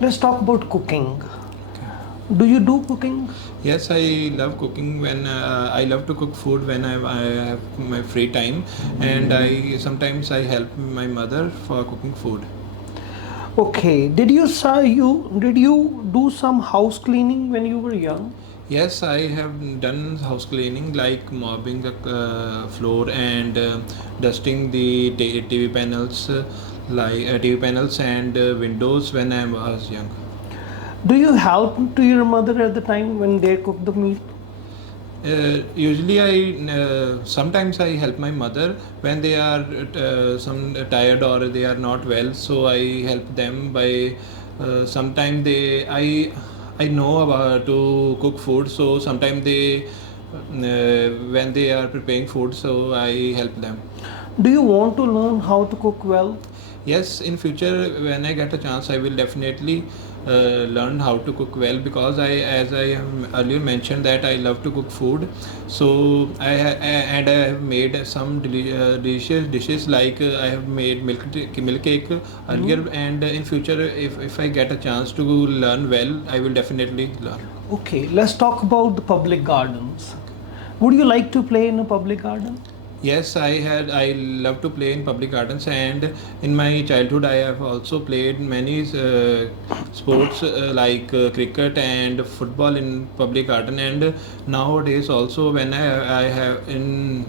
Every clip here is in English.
Let's talk about cooking. Do you do cooking? Yes, I love cooking. When I love to cook food when I have my free time, and I sometimes I help my mother for cooking food. Okay. Did you do some house cleaning when you were young? Yes, I have done house cleaning like mopping the floor and dusting the TV panels, TV panels and windows when I was young. Do you help to your mother at the time when they cook the meal? Usually, I sometimes I help my mother when they are some tired or they are not well. So I help them by sometimes I know about to cook food. So sometimes they when they are preparing food, so I help them. Do you want to learn how to cook well? Yes, in future when I get a chance, I will definitely learn how to cook well because as I have earlier mentioned, that I love to cook food. So and I have made some delicious dishes like I have made milk cake earlier, and in future, if I get a chance to learn well, I will definitely learn. Okay, let's talk about the public gardens. Would you like to play in a public garden? Yes, I love to play in public gardens, and in my childhood I have also played many sports like cricket and football in public garden. And nowadays also when I have in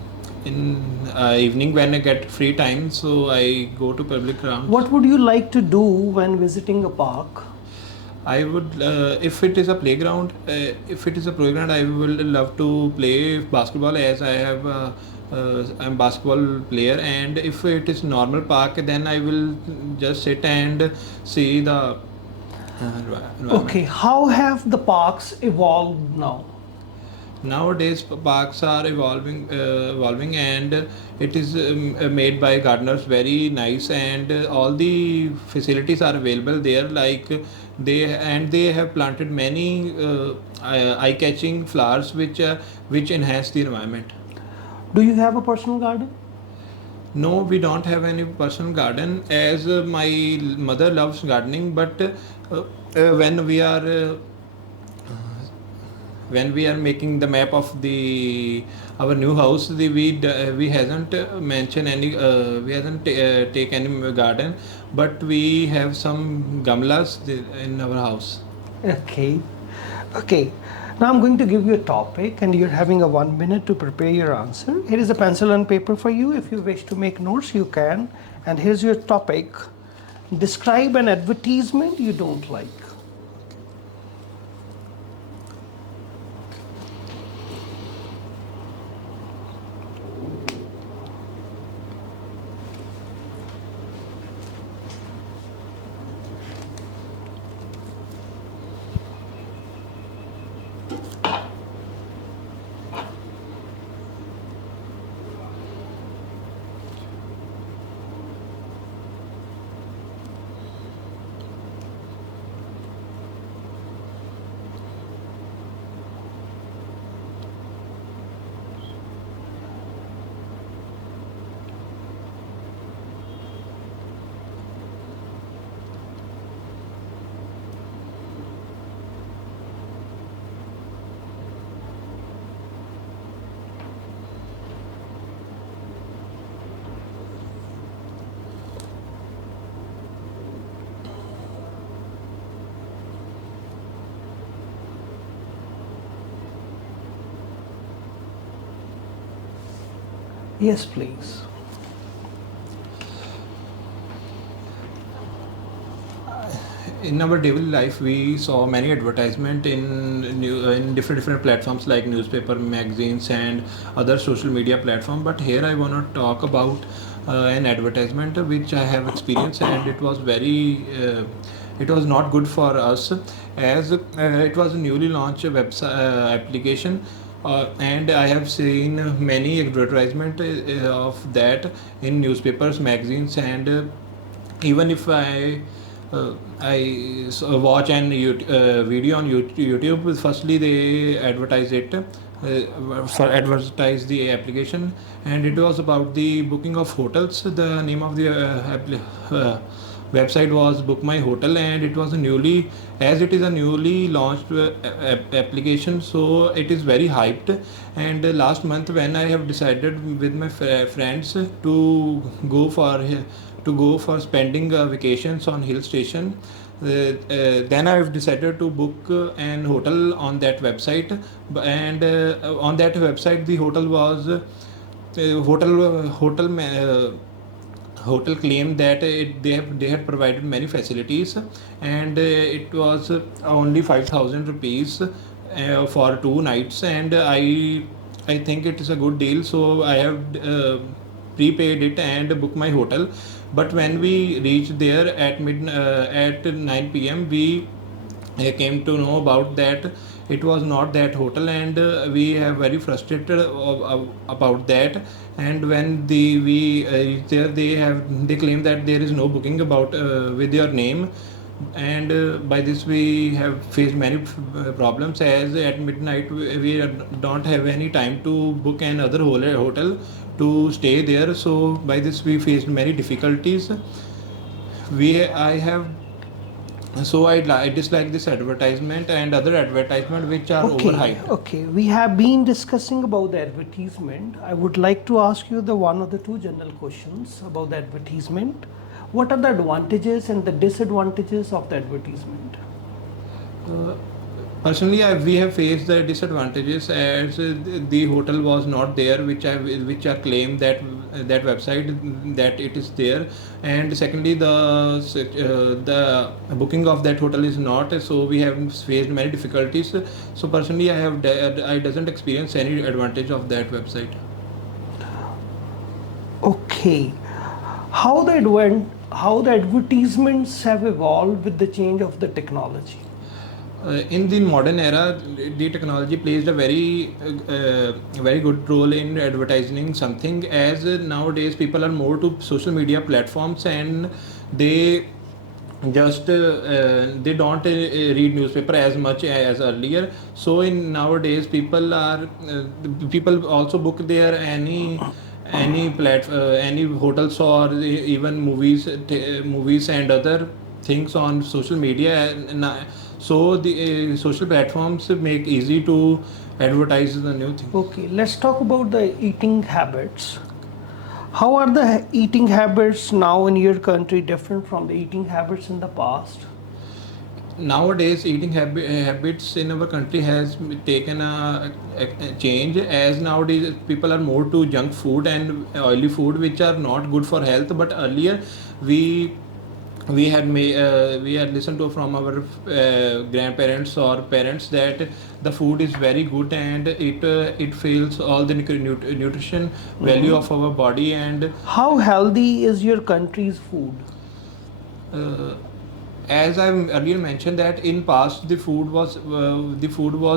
evening when I get free time, so I go to public grounds. What would you like to do when visiting a park? I would, if it is a playground, I would love to play basketball as I have. I'm basketball player, and if it is normal park, then I will just sit and see the environment. Okay, how have the parks evolved now? Nowadays, parks are evolving, and it is made by gardeners very nice, and all the facilities are available there. Like they have planted many eye-catching flowers which enhance the environment. Do you have a personal garden? No, we don't have any personal garden as my mother loves gardening, but when we are making the map of the our new house, we hasn't mentioned any we hasn't take any garden, but we have some gamlas in our house. Okay. Okay. Now I'm going to give you a topic and you're having a 1 minute to prepare your answer. Here is a pencil and paper for you. If you wish to make notes, you can. And here's your topic. Describe an advertisement you don't like. Yes, please. In our daily life, we saw many advertisement in different platforms like newspaper, magazines, and other social media platform. But here I want to talk about an advertisement which I have experienced, and it was not good for us as it was a newly launched website application. And I have seen many advertisement of that in newspapers, magazines, and even if I watch an video on YouTube. Firstly, they advertise it for advertise the application, and it was about the booking of hotels. The name of the website was Book My Hotel, and it was a newly, as it is a newly launched application, so it is very hyped. And last month when I have decided with my friends to go for spending vacations on hill station, then I've decided to book an hotel on that website. And on that website the hotel was hotel claimed that they had provided many facilities, and it was only 5,000 rupees for 2 nights. And I think it is a good deal, so I have prepaid it and booked my hotel. But when we reached there at 9 p.m., we came to know about that it was not that hotel, and we are very frustrated about that. And when we reached there, they claim that there is no booking about with your name. And by this we have faced many problems, as at midnight we don't have any time to book another hotel to stay there. So by this we faced many difficulties. I have So I dislike this advertisement and other advertisement which are overhyped. Okay. We have been discussing about the advertisement. I would like to ask you the one or the two general questions about the advertisement. What are the advantages and the disadvantages of the advertisement? Uh, Personally, we have faced the disadvantages, as the hotel was not there, which are claimed that website that it is there. And secondly, the booking of that hotel is not, so we have faced many difficulties. So personally, I doesn't experience any advantage of that website. Okay. How the advertisements have evolved with the change of the technology? In the modern era, the technology plays a very good role in advertising something, as nowadays people are more to social media platforms, and they they don't read newspaper as much as earlier. So in nowadays people also book their any hotels, or even movies and other things on social media. So the social platforms make easy to advertise the new thing. Okay, let's talk about the eating habits. How are the eating habits now in your country different from the eating habits in the past? Nowadays eating habits in our country has taken a change, as nowadays people are more to junk food and oily food, which are not good for health. But earlier we we had listened to from our grandparents or parents that the food is very good, and it fills all the nutrition value of our body. And How healthy is your country's food? uh, as I earlier mentioned, that in past the food was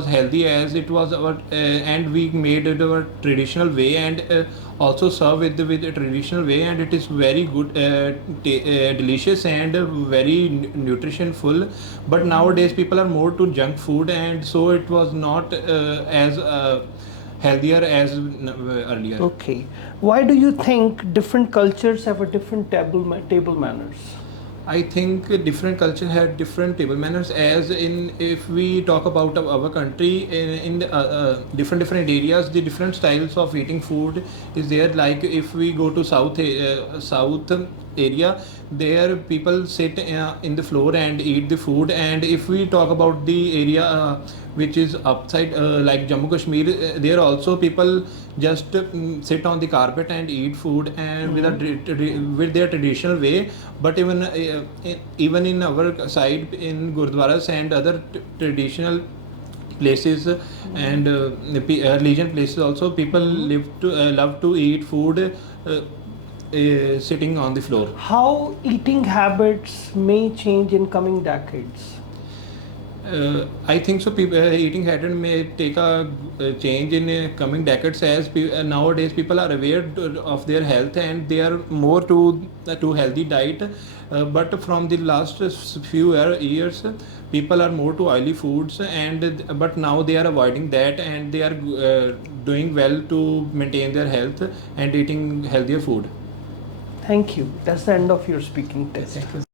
healthy, as it was our and we made it our traditional way, and also serve with a traditional way, and it is very good, delicious, and very nutritionful. But nowadays people are more to junk food, and so it was not as healthier as earlier. Okay. Why do you think different cultures have a different table manners? I think different culture had different table manners. As in, if we talk about our country, in different areas, the different styles of eating food is there. Like if we go to south area, there people sit in the floor and eat the food. And if we talk about the area which is upside, like Jammu Kashmir, there also people just sit on the carpet and eat food, and with their traditional way. But even in our side, in gurdwaras and other traditional places, and religion places also, people love to eat food sitting on the floor. How eating habits may change in coming decades? I think so. People eating habit may take a change in coming decades, as nowadays people are aware of their health, and they are more to healthy diet. But from the last few years, people are more to oily foods, and but now they are avoiding that, and they are doing well to maintain their health and eating healthier food. Thank you. That's the end of your speaking test. Thank you.